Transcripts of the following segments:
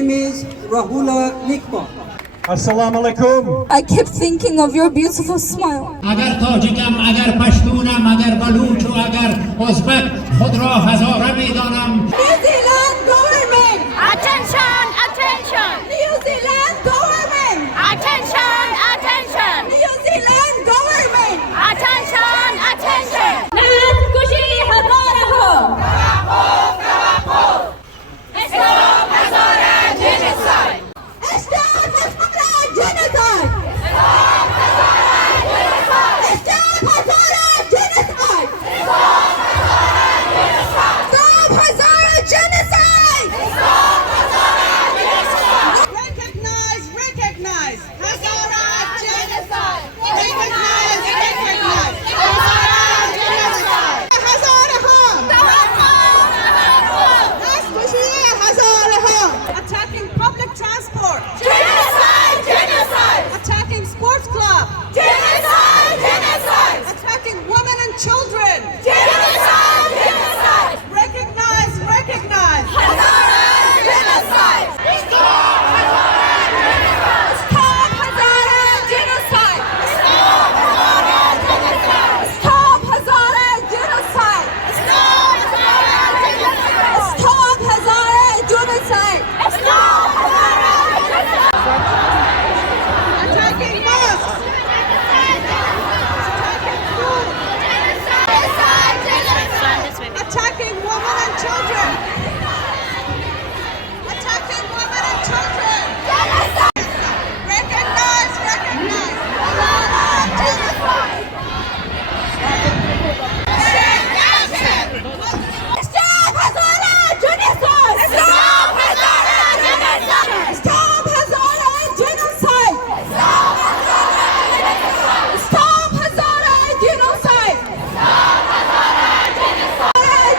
name is Rahula Nikba. Assalamu alaikum. I kept thinking of your beautiful smile. اگر تاجیکم، اگر پشتونم، اگر بلوچ و اگر ازبک خود را هزاره میدانم. New Zealand government. Attention, attention. New Zealand government. Attention, attention. New Zealand government. Attention, attention. لا تنكشي هزارهم. Stop Hazara genocide. Stop Hazara genocide. Stop Hazara genocide. Stop Hazara genocide. Stop Hazara genocide. Stop Hazara genocide. Stop Hazara genocide. Recognize, recognize. Hazara genocide. Recognize, recognize. Hazara genocide. Hazarahum. Attacking public transport. Genocide, genocide. Attacking sports club. Genocide, genocide. Attacking women and children. Genocide, genocide. Recognize, recognize. Hazara genocide. Stop Hazara genocide. Stop Hazara genocide. Stop Hazara genocide. Stop Hazara genocide. Stop Hazara genocide. Stop Hazara genocide. Stop Hazara genocide. Attacking mosques. Attacking food. Genocide, genocide. Attacking women and children. Attacking women and children. Genocide. Recognize, recognize. Hazara genocide. Stop Hazara genocide. Stop Hazara genocide. Stop Hazara genocide. Stop Hazara genocide.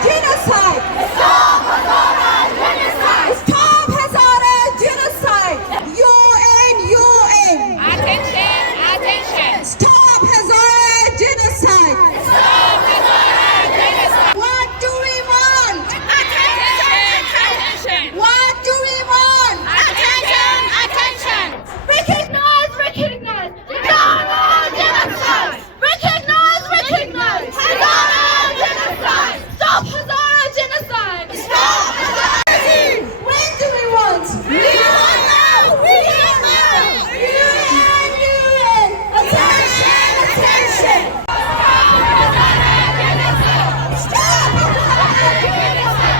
Genocide. Stop Hazara genocide. Stop Hazara genocide. UN, UN. Attention, attention. Stop Hazara genocide. Stop Hazara genocide. What do we want? Attention, attention. What do we want? Attention, attention. Recognize, recognize. Hazara genocide. Recognize, recognize. Hazara genocide. Stop Hazara genocide. Stop Hazara. When do we want? We want now. We want now. UN, UN. Attention, attention. Stop Hazara genocide. Stop Hazara genocide.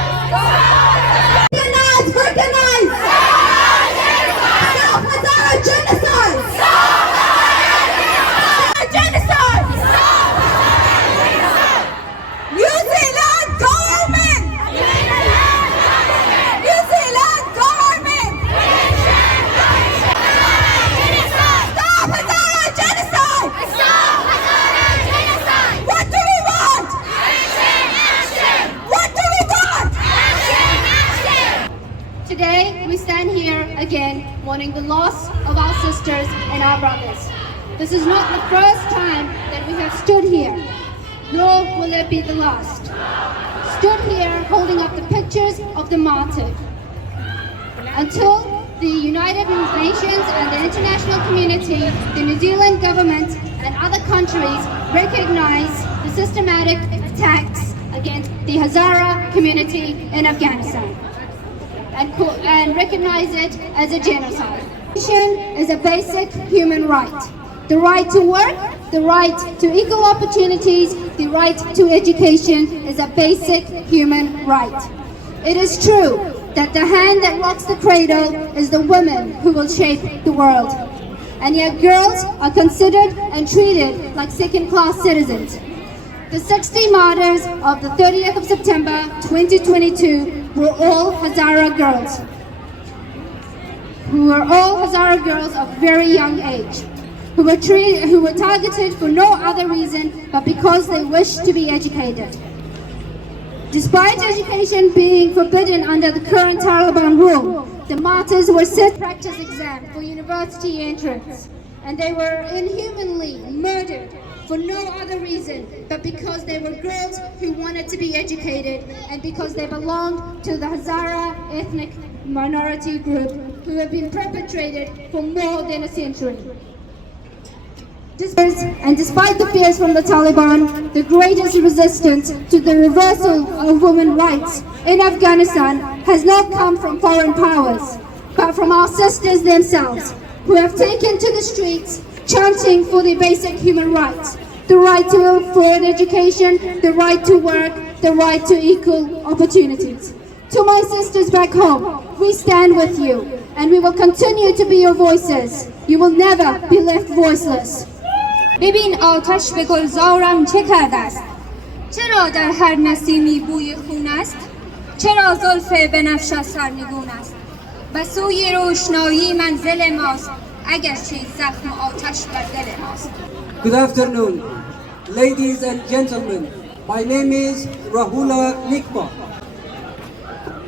Recognize, recognize. Stop Hazara genocide. Genocide. New Zealand government. New Zealand government. Stop Hazara genocide. Stop Hazara genocide. What do we want? Action, What do we want? action. Today, we stand here again mourning the loss of our sisters and our brothers. This is not the first time that we have stood here, nor will it be the last. Stood here holding up the pictures of the martyred. Until the United Nations and the international community, the New Zealand government and other countries recognize the systematic attacks against the Hazara community in Afghanistan. And recognize it as a genocide. Education is a basic human right. The right to work, the right to equal opportunities, the right to education is a basic human right. It is true that the hand that rocks the cradle is the woman who will shape the world. And yet girls are considered and treated like second-class citizens. The 60 martyrs of the 30th of September 2022 were all Hazara girls, of very young age, who were targeted for no other reason but because they wished to be educated. Despite education being forbidden under the current Taliban rule, the martyrs were set practice exam for university entrance, and they were inhumanly murdered for no other reason but because they were girls who wanted to be educated and because they belonged to the Hazara ethnic minority group who have been perpetrated for more than a century. And despite the fears from the Taliban, the greatest resistance to the reversal of women's rights in Afghanistan has not come from foreign powers, but from our sisters themselves, who have taken to the streets chanting for their basic human rights, the right to afford education, the right to work, the right to equal opportunities. To my sisters back home, we stand with you, and we will continue to be your voices. You will never be left voiceless. ببین آتش به گلزارم چه کرده است؟ چرا در هر نسیمی بوی خون است؟ چرا زلف بنفش سرنگون است؟ و سوی روشنایی منزل ماست اگرچه زخم آتش بر دل ماست. Good afternoon, ladies and gentlemen. My name is Rahula Nikma.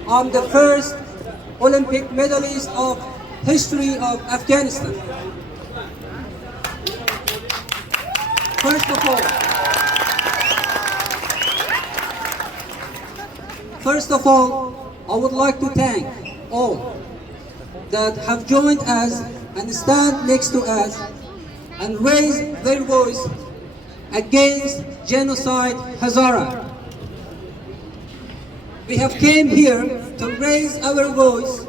I'm the first Olympic medalist of history of Afghanistan. First of all, I would like to thank all that have joined us and stand next to us and raise their voice against genocide Hazara. We have came here to raise our voice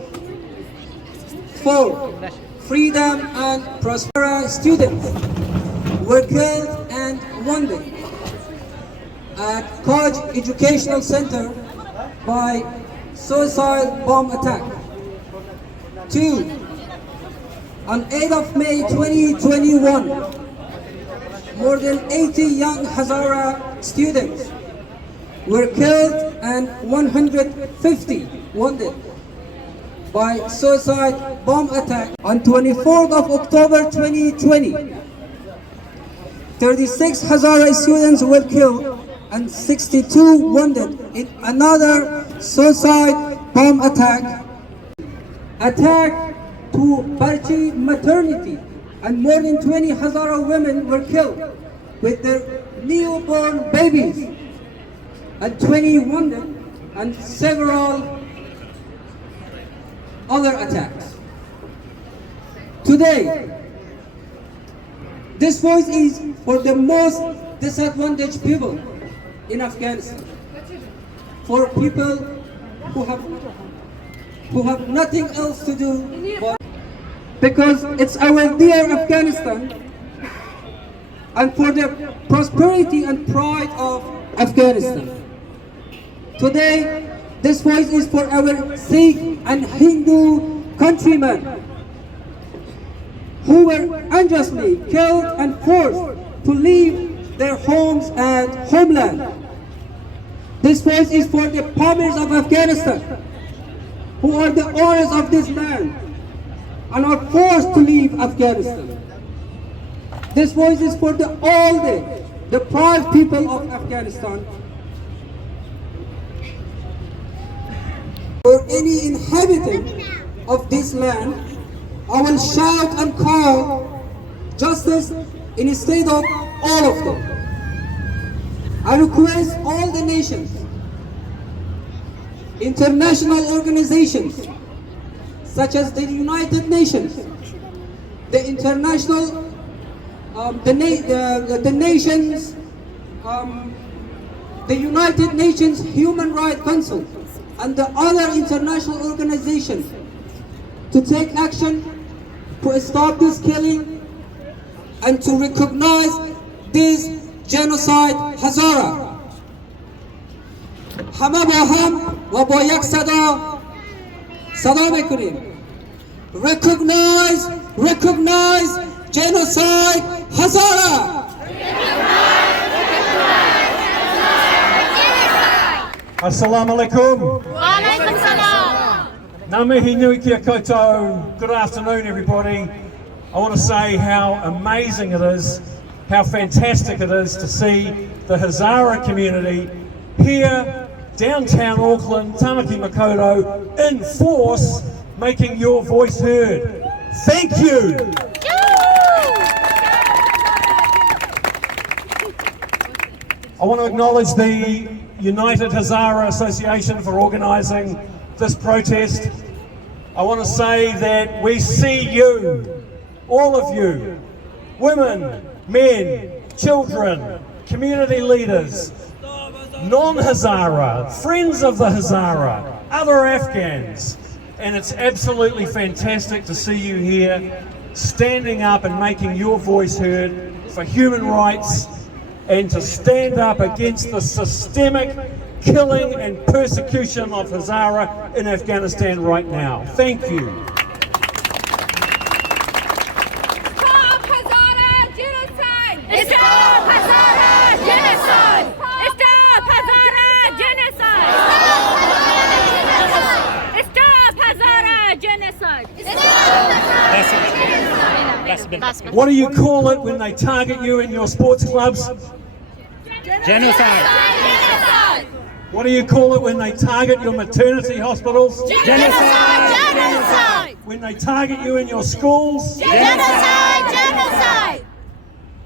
for freedom and prosperity. Students were killed and wounded at College Educational Center by suicide bomb attack. 2. On 8th of May 2021, more than 80 young Hazara students were killed and 150 wounded by suicide bomb attack. On 24th of October 2020, 36 Hazara students were killed and 62 wounded in another suicide bomb attack. Attack to Barchi maternity, and more than 20 Hazara women were killed with their newborn babies, and 20 wounded, and several other attacks. Today, this voice is for the most disadvantaged people in Afghanistan, for people who have nothing else to do but because it's our dear Afghanistan, and for the prosperity and pride of Afghanistan. Today, this voice is for our Sikh and Hindu countrymen who were unjustly killed and forced to leave their homes and homeland. This voice is for the Pamirs of Afghanistan, who are the owners of this land and are forced to leave Afghanistan. This voice is for all the deprived people of Afghanistan. For any inhabitant of this land, I will shout and call justice instead of all of them. I request all the nations, international organizations such as the United Nations, the international, the United Nations Human Rights Council, and the other international organizations to take action to stop this killing and to recognize this genocide Hazara. همه با هم و با یک صدا بکنیم. Recognize genocide Hazara. Assalamu alaikum. Wa alaikum salam. Namahi nui kia koutou. Good afternoon, everybody. I want to say how amazing it is, how fantastic it is to see the Hazara community here, downtown Auckland, Tamaki Makaurau, in force, making your voice heard. Thank you. I want to acknowledge the United Hazara Association for organising this protest. I want to say that we see you, all of you, women, men, children, community leaders, non-Hazara, friends of the Hazara, other Afghans, and it's absolutely fantastic to see you here standing up and making your voice heard for human rights and to stand up against the systemic killing and persecution of Hazara in Afghanistan right now. Thank you. Stop Hazara genocide! Stop Hazara genocide! Stop Hazara genocide! Stop Hazara genocide! What do you call it when they target you in your sports clubs? Genocide! What do you call it when they target your maternity hospitals? Genocide! Genocide! When they target you in your schools? Genocide! Genocide!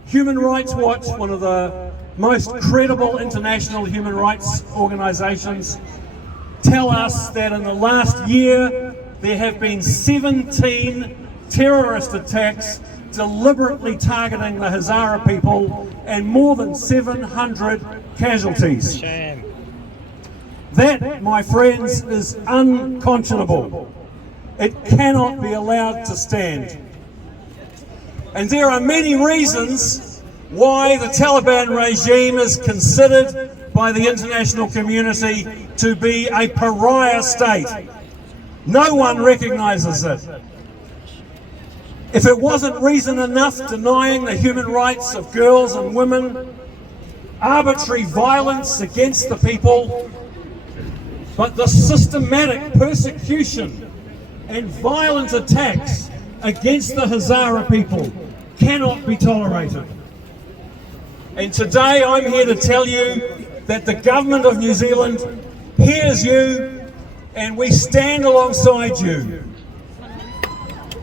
Human Rights Watch, one of the most credible international human rights organisations, tell us that in the last year there have been 17 terrorist attacks deliberately targeting the Hazara people and more than 700 casualties. Shame. That, my friends, is unconscionable. It cannot be allowed to stand. And there are many reasons why the Taliban regime is considered by the international community to be a pariah state. No one recognises it. If it wasn't reason enough denying the human rights of girls and women, arbitrary violence against the people, but the systematic persecution and violent attacks against the Hazara people cannot be tolerated. And today I'm here to tell you that the government of New Zealand hears you and we stand alongside you.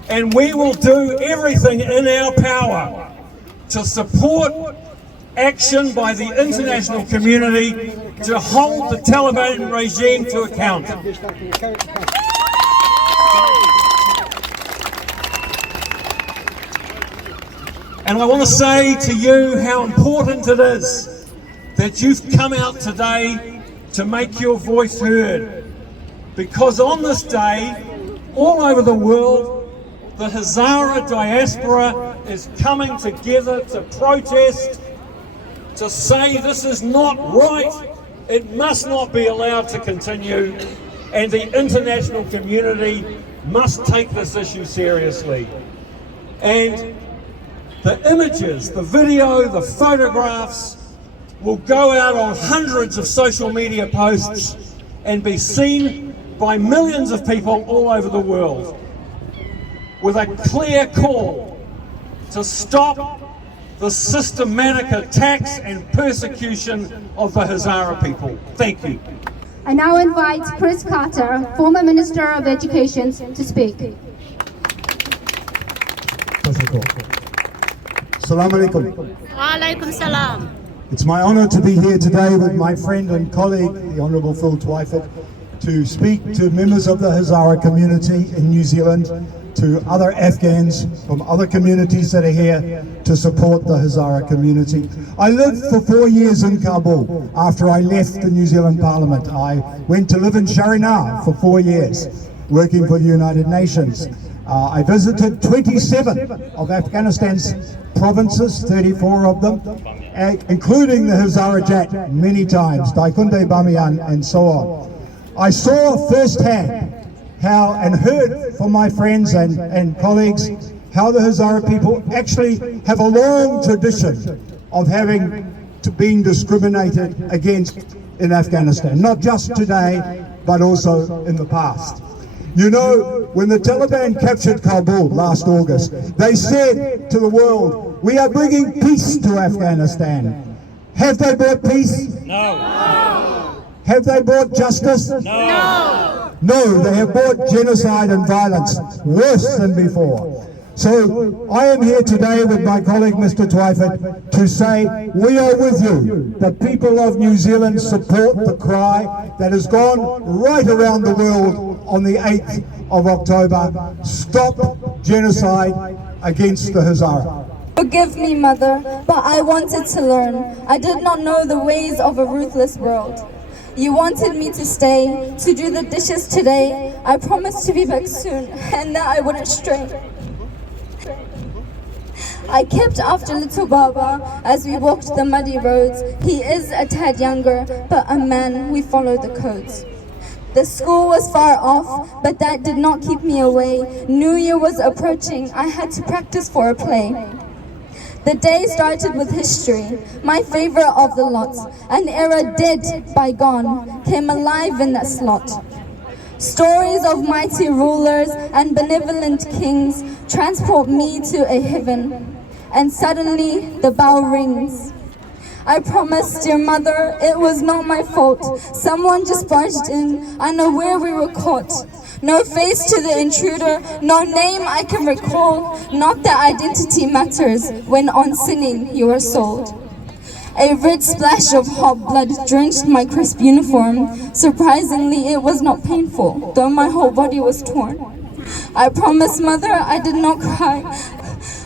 And we will do everything in our power to support action by the international community to hold the Taliban regime to account. And I want to say to you how important it is that you've come out today to make your voice heard. Because on this day, all over the world, the Hazara diaspora is coming together to protest, to say this is not right, it must not be allowed to continue, and the international community must take this issue seriously. And the images, the video, the photographs will go out on hundreds of social media posts and be seen by millions of people all over the world with a clear call to stop the systematic attacks and persecution of the Hazara people. Thank you. I now invite Chris Carter, former Minister of Education, to speak. Assalamu alaikum. Wa alaikum salam. It's my honour to be here today with my friend and colleague, the Honourable Phil Twyford, to speak to members of the Hazara community in New Zealand, to other Afghans from other communities that are here to support the Hazara community. I lived for 4 years in Kabul after I left the New Zealand Parliament. I went to live in Sharinagh for 4 years, working for the United Nations. I visited 27 of Afghanistan's provinces, 34 of them, including the Hazarajat many times, Daikunde Bamiyan and so on. I saw firsthand how, and heard from my friends and colleagues, how the Hazara people actually have a long tradition of being discriminated against in Afghanistan, not just today, but also in the past. You know, when the Taliban captured Kabul last August, they said to the world, we are bringing peace to Afghanistan. Have they brought peace? No. Have they brought justice? No. No, they have brought genocide and violence, worse than before. So I am here today with my colleague Mr. Twyford to say we are with you. The people of New Zealand support the cry that has gone right around the world on the 8th of October. Stop genocide against the Hezara. Forgive me, Mother, but I wanted to learn. I did not know the ways of a ruthless world. You wanted me to stay, to do the dishes today. I promised to be back soon, and that I wouldn't stray. I kept after little Baba as we walked the muddy roads. He is a tad younger, but a man, we follow the codes. The school was far off, but that did not keep me away. New Year was approaching, I had to practice for a play. The day started with history, my favorite of the lot. An era dead, bygone, came alive in that slot. Stories of mighty rulers and benevolent kings transport me to a heaven. And suddenly the bell rings. I promise, dear Mother, it was not my fault. Someone just barged in, unaware we were caught. No face to the intruder, no name I can recall. Not that identity matters when on sinning you are sold. A red splash of hot blood drenched my crisp uniform. Surprisingly, it was not painful, though my whole body was torn. I promise, Mother, I did not cry.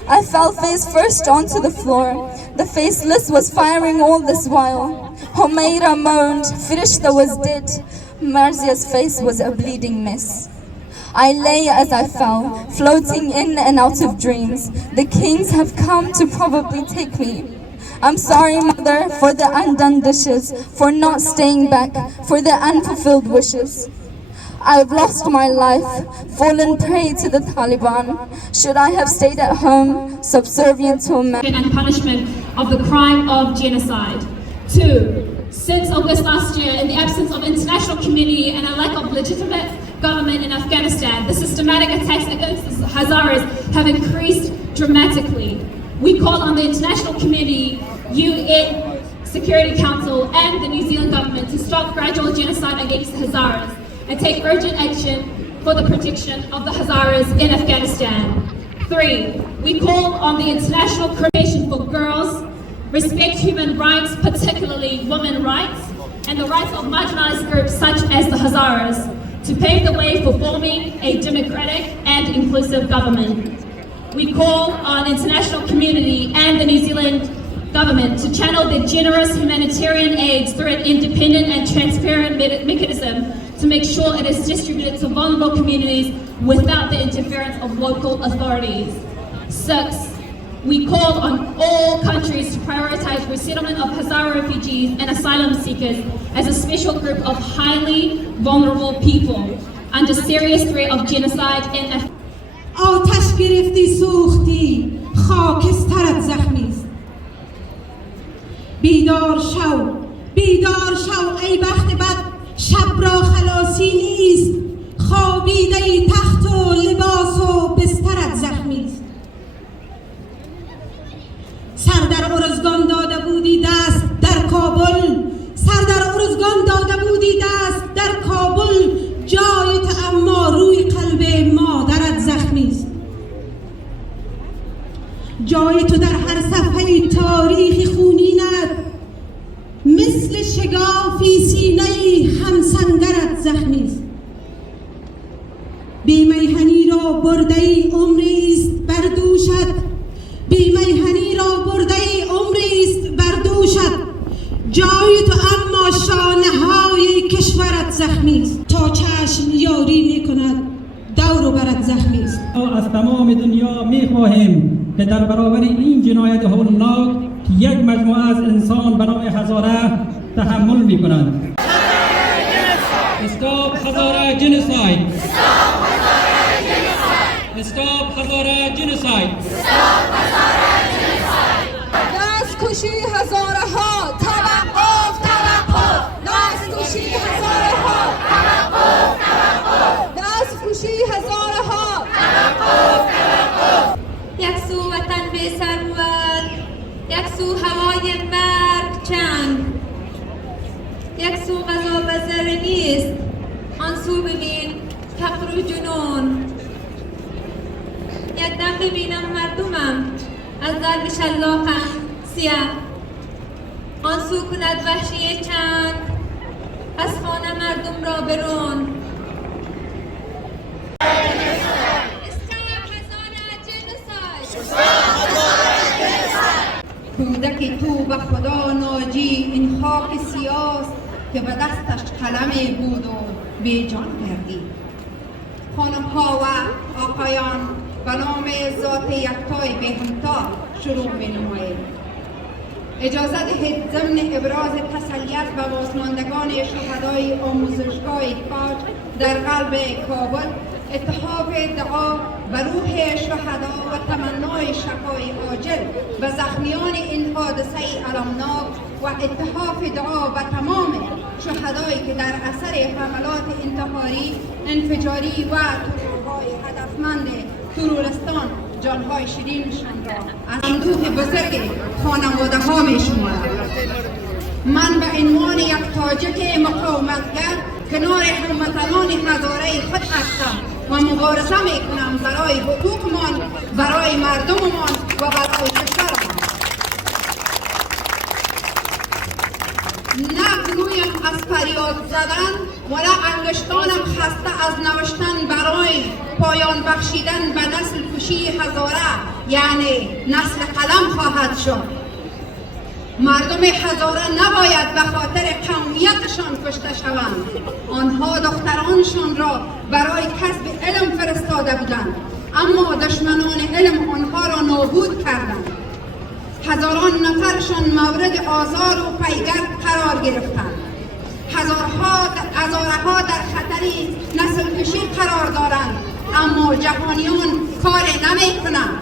I fell face first onto the floor. The faceless was firing all this while. Homeira moaned, Firishta was dead. Marzia's face was a bleeding mess. I lay as I fell, floating in and out of dreams. The kings have come to probably take me. I'm sorry, Mother, for the undone dishes, for not staying back, for the unfulfilled wishes. I've lost my life, fallen prey to the Taliban. Should I have stayed at home, subservient to a man? And punishment of the crime of genocide. 2. Since August last year, in the absence of international community and a lack of legitimate government in Afghanistan, the systematic attacks against the Hazaras have increased dramatically. We call on the international community, UN Security Council and the New Zealand government to stop gradual genocide against the Hazaras and take urgent action for the protection of the Hazaras in Afghanistan. 3. We call on the International Commission for Girls, respect human rights, particularly women's rights, and the rights of marginalized groups such as the Hazaras, to pave the way for forming a democratic and inclusive government. We call on international community and the New Zealand government to channel their generous humanitarian aid through an independent and transparent mechanism to make sure it is distributed to vulnerable communities without the interference of local authorities. 6. We call on all countries to prioritize resettlement of Hazara refugees and asylum seekers as a special group of highly vulnerable people under serious threat of genocide in Afghanistan. آتش گرفتی سوختی خاکسترت زخمی است. بیدار شو ای بخت بد، شب را خلاصی نیست. خوابیده ای تخت و لباس و بسترت زخمی است. سر در ارزگان داده بودی دست در کابل، سر در ارزگان داده بودی دست در کابل، جایت اما روی قلب مادرت زخمی است. جای تو در هر صفحه تاریخ خونینت مثل شگافی سینه همسنگرت زخمی است. بی میهنی را برده ای عمری است بر دوشت، بی میهنی را برده ای عمری است بر دوشت، جای تو اما شانه های کشورت زخمی است. تا چشم یاری میکند دور و برت زخمی است. از تمام دنیا میخواهیم که در برابر این جنایت هولناک که یک مجموعه از انسان به نام هزاره تحمل میکنند. Stop Hazara genocide! Stop Hazara genocide! Stop Hazara genocide! Stop Hazara genocide! دستکشی هزاره ها توقف دستکشی هزاره ها دستکشی هزاره ها یک سو وطن به ثروت، یک سو هوای مرگ چند، یک سو غذا و زر نیست، آن سو ببین فقر و جنون. یک دم ببینم مردمم از درب شلاقم سیاه آن سو کند وحشی چند از خانه مردم را برون کودک تو به خدا ناجی این خاک سیاست که به دستش قلم بود و بی جان کردی. خانم ها و آقایان به نام ذات یکتای به همتا شروع می نماییم. اجازه دهید ضمن ابراز تسلیت به بازماندگان شهدای آموزشگاه کاج در قلب کابل اتحاف دعا به روح شهدا و تمنای شفای عاجل و زخمیان این حادثه المناک و اتحاف دعا به تمام شهدایی که در اثر حملات انتحاری، انفجاری و ترورهای هدفمند ترورستان جانهای شیرینشان را از اندوه بزرگ خانواده ها می شمارم. من به عنوان یک تاجک مقاومتگر کنار هموطنان هزاره خود هستم و مبارزه می کنم برای حقوقمان، برای مردممان و برای کشورمان. نه گلویم از فریاد زدن ولا انگشتانم خسته از نوشتن برای پایان بخشیدن به نسل کشی هزاره یعنی نسل قلم خواهد شد. مردم هزاره نباید به خاطر قومیتشان کشته شوند. آنها دخترانشان را برای کسب علم فرستاده بودند اما دشمنان علم آنها را نابود کردند. هزاران نفرشان مورد آزار و پیگرد قرار گرفتند. هزارها در خطری نسل کشی قرار دارند اما جهانیان کار نمی کنند.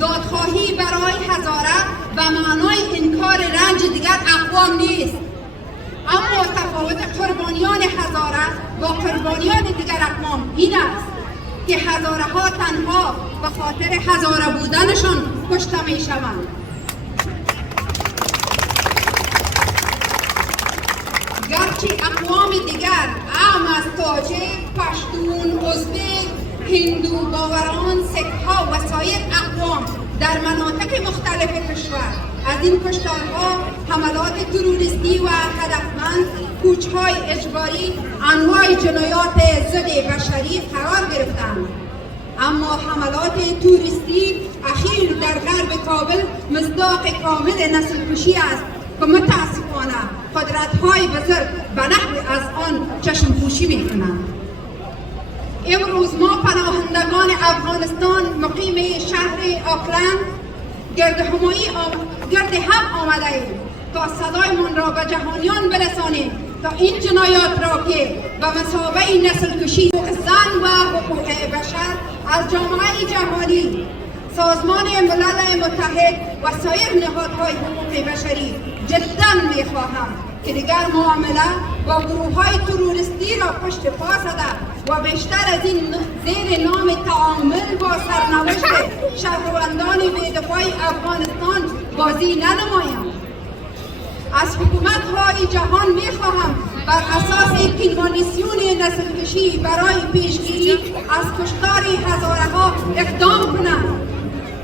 دادخواهی برای هزاره و معنای انکار رنج دیگر اقوام نیست اما تفاوت قربانیان هزاره با قربانیان دیگر اقوام این است که هزاره ها تنها به خاطر هزاره بودنشان کشته می شوند. گرچه اقوام دیگر اعم از تاجک، پشتون، ازبک، هندو، باوران، سکها و سایر اقوام در مناطق مختلف کشور از این کشتارها، حملات تروریستی و هدفمند، کوچهای اجباری، انواع جنایات ضد بشری قرار گرفتند. اما حملات توریستی اخیر در غرب کابل مصداق کامل نسل کشی است که متاسفانه قدرت‌های بزرگ به نحو از آن چشم پوشی می‌کنند. امروز ما پناهندگان افغانستان مقیم شهر آکلند گرد هم آمده ایم تا صدایمان را به جهانیان برسانیم تا این جنایات را که به مثابه نسل کشی حقوق زن و حقوق بشر از جامعه جهانی، سازمان ملل متحد و سایر نهادهای حقوق بشری جدا می‌خواهم که دیگر معامله با گروه‌های تروریستی را پشت پا زده و بیشتر از این زیر نام تعامل با سرنوشت شهروندان بی‌دفاع افغانستان بازی ننمایند. از حکومت‌های جهان می‌خواهم بر اساس کنوانسیون نسل کشی برای پیشگیری از کشتار هزاره‌ها اقدام کنند.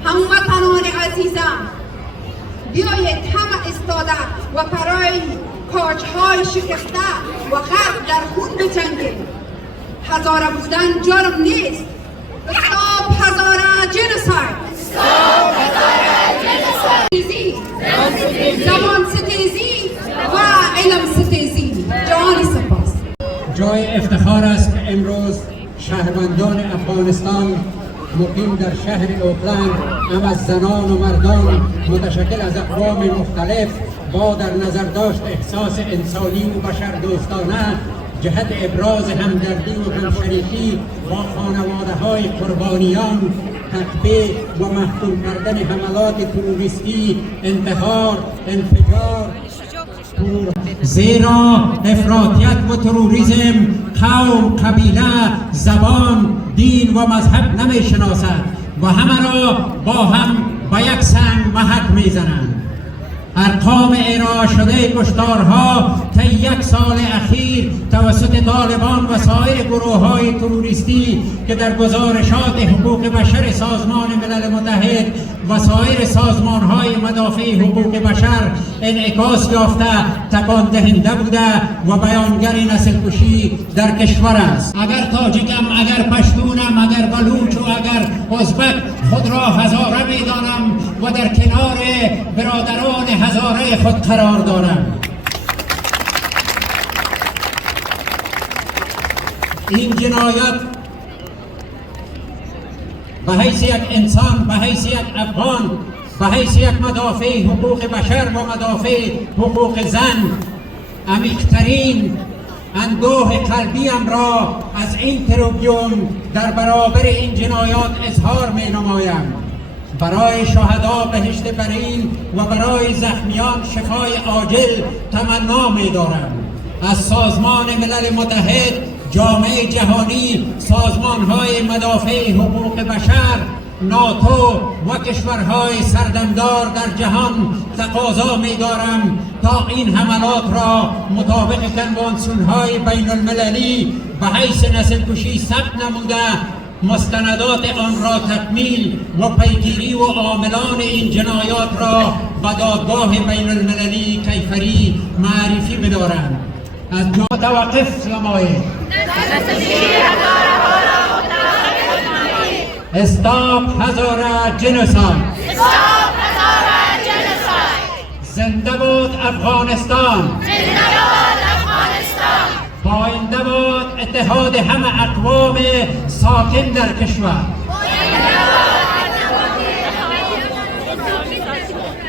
هموطنان عزیزم، بیایید همه استاده و برای کاج‌های شکسته و غرق در خون بجنگیم. هزاره بودن جرم نیست. Stop هزاره جنوساید. Stop هزاره جنوساید. زبان ستیزی و علم ستیزی. جهانی سپاس. جای افتخار است که امروز شهروندان افغانستان مقیم در شهر اوکلند هم از زنان و مردان متشکل از اقوام مختلف با در نظر داشت احساس انسانی و بشردوستانه جهت ابراز همدردی و همشریکی با خانواده‌های قربانیان تطبیق و محکوم کردن حملات تروریستی، انتحار، انفجار، زیرا افراطیت و تروریسم قوم، قبیله، زبان، دین و مذهب نمی شناسد و همه را با هم به یک سنگ محک می زنند. ارقام ارائه شده کشتارها طی یک سال اخیر توسط طالبان و سایر گروه‌های تروریستی که در گزارشات حقوق بشر سازمان ملل متحد و سایر سازمان‌های مدافع حقوق بشر انعکاس یافته تکان دهنده بوده و بیانگر نسل‌کشی در کشور است. اگر تاجیکم، اگر پشتونم، اگر بلوچ و اگر ازبک خود را هزاره می‌دانم و در کنار برادران هزاره خود قرار دارم. این جنایت به حیث یک انسان، به حیث یک افغان، به حیث یک مدافع حقوق بشر و مدافع حقوق زن عمیق‌ترین اندوه قلبیم را از این تریبیون در برابر این جنایات اظهار می نمایم. برای شهدا بهشت برین و برای زخمیان شفای عاجل تمنا می دارم. از سازمان ملل متحد، جامعه جهانی، سازمان‌های مدافع حقوق بشر، ناتو و کشورهای سردمدار در جهان تقاضا می‌دارم تا این حملات را مطابق کنوانسیون‌های بین المللی به حیث نسل‌کشی ثبت نموده مستندات آن را تکمیل و پیگیری و عاملان این جنایات را به دادگاه بین المللی کیفری معرفی بدارند. از متوقف نمایید. Stop هزاره جنوساید. زنده باد افغانستان. پاینده باد اتحاد همه اقوام ساکن در کشور.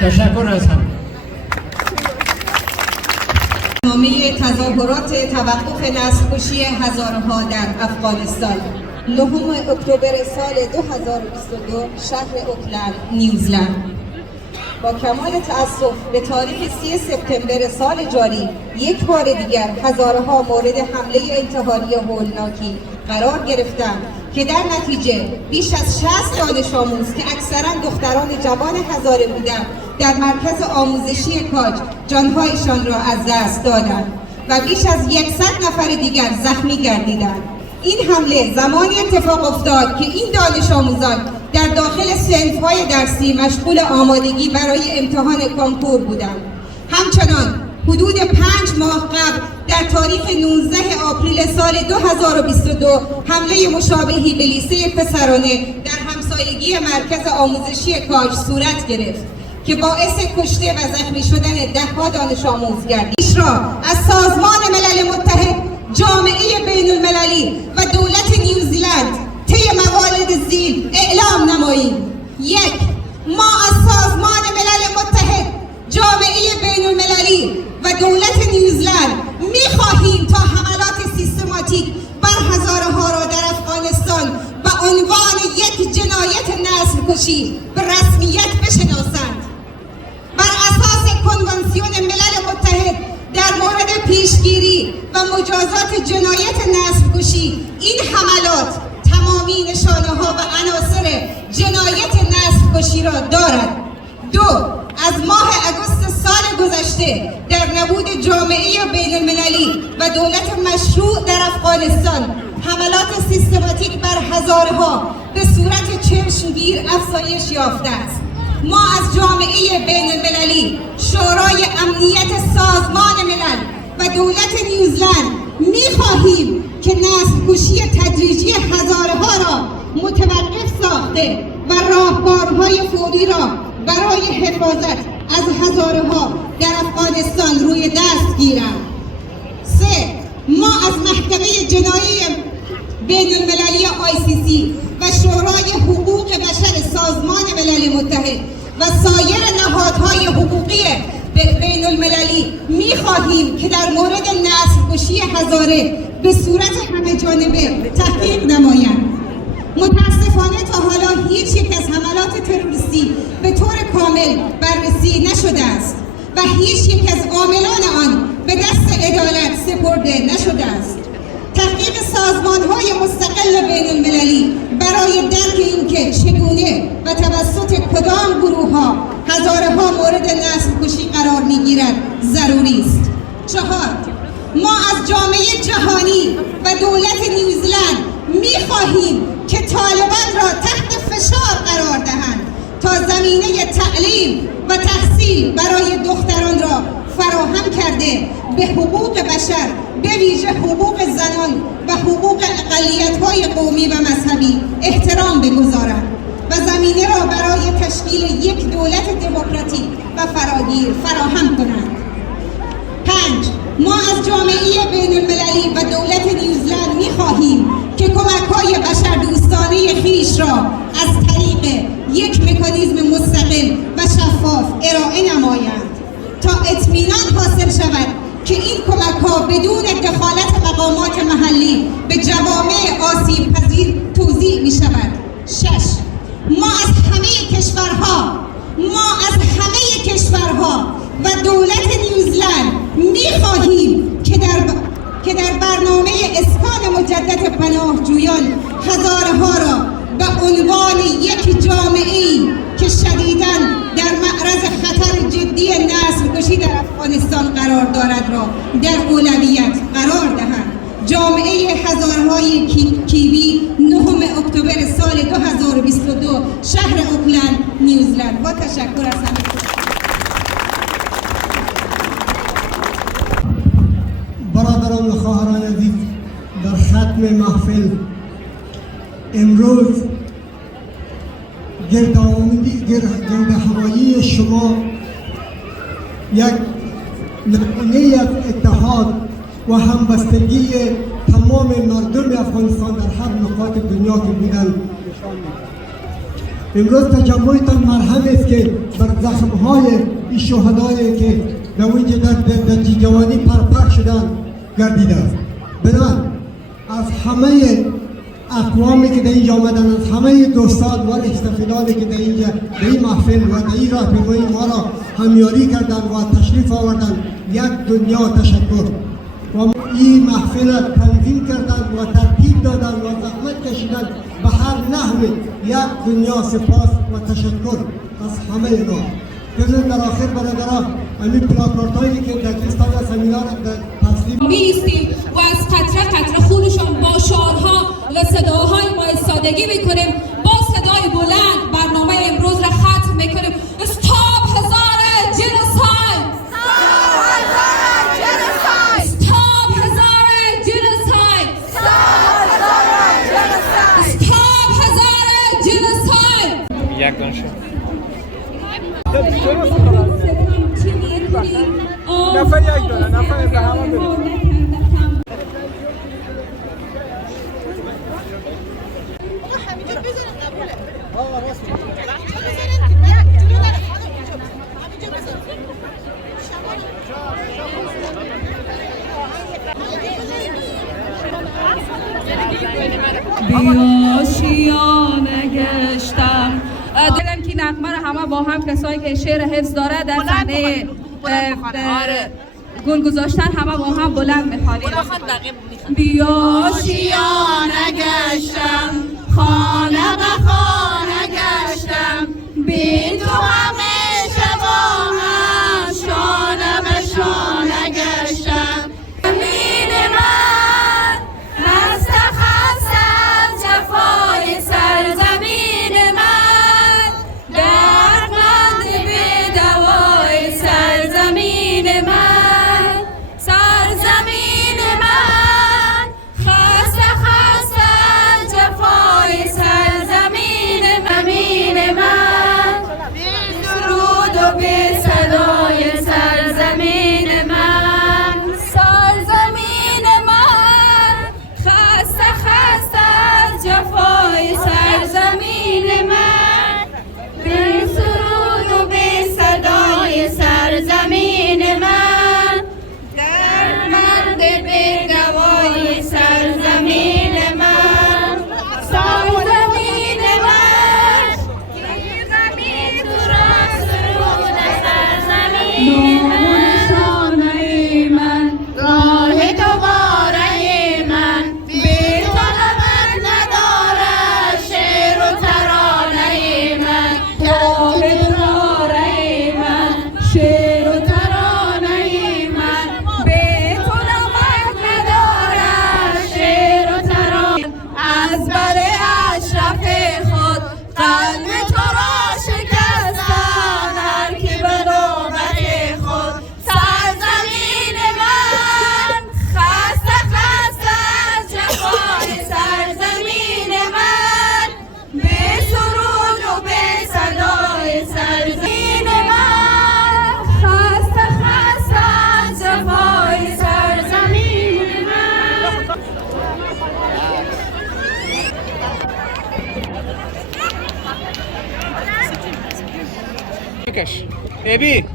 تشکر از همه. نامه تظاهرات توقف نسل‌کشی هزارها در افغانستان 9 اکتبر سال 2022 شهر اوکلند نیوزلند. با کمال تأسف به تاریخ 30 سپتامبر سال جاری یک بار دیگر هزارها مورد حمله انتحاری هولناکی قرار گرفتند که در نتیجه بیش از 60 دانش آموز که اکثرا دختران جوان هزاره بودند در مرکز آموزشی کاج جانهایشان را از دست دادند و بیش از 100 نفر دیگر زخمی گردیدند. این حمله زمانی اتفاق افتاد که این دانش آموزان در داخل صنف‌های درسی مشغول آمادگی برای امتحان کنکور بودند. همچنان حدود 5 ماه قبل در تاریخ 19 آپریل سال 2022 حمله مشابهی به لیسه پسرانه در همسایگی مرکز آموزشی کاج صورت گرفت که باعث کشته و زخمی شدن ده‌ها دانش آموز گردید. را از سازمان ملل متحد، جامعه بین المللی و دولت نیوزیلند طی موارد زیر اعلام نماییم. 1. ما از سازمان ملل متحد، جامعه بین المللی و دولت نیوزیلند می‌خواهیم تا حملات سیستماتیک بر هزاره‌ها را در افغانستان به عنوان یک جنایت نسل‌کشی به رسمیت بشناسند. بر اساس کنوانسیون ملل متحد در مورد پیشگیری و مجازات جنایت نسل‌کشی این حملات تمامی نشانه‌ها و عناصر جنایت نسل‌کشی را دارد. 2. از ماه آگوست سال گذشته در نبود جامعه بین المللی و دولت مشروع در افغانستان حملات سیستماتیک بر هزارها به صورت چشمگیر افزایش یافته است. ما از جامعه بین المللی، شورای امنیت سازمان ملل و دولت نیوزلند می‌خواهیم که نسل‌کشی تدریجی هزارها را متوقف ساخته و راهکارهای فوری را برای حفاظت از هزارها در افغانستان روی دست گیرند. 3. ما از محکمه جنایی بین المللی ICC و شورای حقوق بشر سازمان ملل متحد و سایر نهادهای حقوقی بین المللی می‌خواهیم که در مورد نسل‌کشی هزاره به صورت همه جانبه تحقیق نمایند. متاسفانه تا حالا هیچ یک از حملات تروریستی به طور کامل بررسی نشده است و هیچ یک از عاملان آن به دست عدالت سپرده نشده است. تحقیق سازمان‌های مستقل بین المللی برای درک اینکه چگونه و توسط کدام گروه ها هزاره ها مورد نسل کشی قرار میگیرد ضروری است. 4. ما از جامعه جهانی و دولت نیوزلند می‌خواهیم که طالبان را تحت فشار قرار دهند تا زمینه تعلیم و تحصیل برای دختران را فراهم کرده به حقوق بشر، به ویژه حقوق زنان و حقوق اقلیت‌های قومی و مذهبی احترام بگذارند و زمینه را برای تشکیل یک دولت دموکراتیک و فراگیر فراهم کنند. 5. ما از جامعه بین المللی و دولت نیوزلند می‌خواهیم که کمک‌های بشردوستانه خویش را از طریق یک مکانیزم مستقل و شفاف ارائه نمایند تا اطمینان حاصل شود که این کمک‌ها بدون دخالت مقامات محلی به جوامع آسیب‌پذیر توزیع می‌شود. 6. ما از همه کشورها و دولت نیوزلند می‌خواهیم که در برنامه اسکان مجدد پناهجویان هزاره ها را به عنوان یک جامعه‌ای که شدیداً در معرض خطر جدی نسل کشی در افغانستان قرار دارد را در اولویت قرار دهند. جامعه هزارهای کیوی 9 اکتبر سال 2022 شهر اوکلند نیوزلند. با تشکر از همه. برادران و خواهران عزیز، در ختم محفل امروز گرد هوایی شما یک نمونه از اتحاد و همبستگی تمام مردم افغانستان در هر نقاط دنیا که بودند نشان می‌دهد. امروز تجمعتان مرهم است که بر زخم‌های این شهدایی که در اونجا در جوانی پرپر شدند گردیده است. بنابراین از همه اقوامی که در اینجا آمدن، از همه دوستان و استفادانی که در اینجا در این محفل و در این راهپیمایی ما را همیاری کردند و تشریف آوردند، یک دنیا تشکر. و این محفل را تنظیم کردند و ترتیب دادند و زحمت کشیدند. به هر نحوی یک دنیا سپاس و تشکر از همه اینا. بذارید در آخر برادران همین پلاکارتایی که در کلیسای سمینار تسلیم می‌ایستیم و از قطره قطره خونشان با شعارها و صداهای ما استادگی میکنیم. با صدای بلند برنامه امروز را ختم میکنیم. Stop هزاره جنوساید! Stop هزاره جنوساید! Stop هزاره جنوساید! یک دانشه نفر یک دانه نفر به همه برید. بیاشیانه گشتم. دلم که نغمه رو همه با هم کسایی که شعر حفظ داره در صحنه گل گذاشتن همه با هم بلند میخوانیم. بیاشیانه گشتم، خانه به خانه گشتم، بین تو همیشه با هم شانه به شانه گشتم. زمین من مست خست از جفای سرزمین من، دردمند به دوای سرزمین من، سرزمین من خست خست از جفای سرزمین من. بکش ابی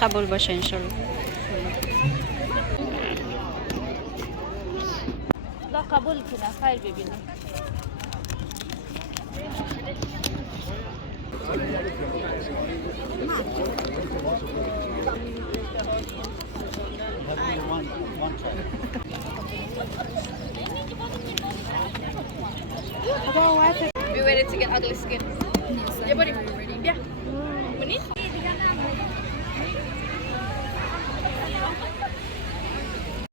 قبول باشه انشالله. لا قبول کنه خیر ببینیم. Be ready to get ugly skin. Your body ready. Yeah.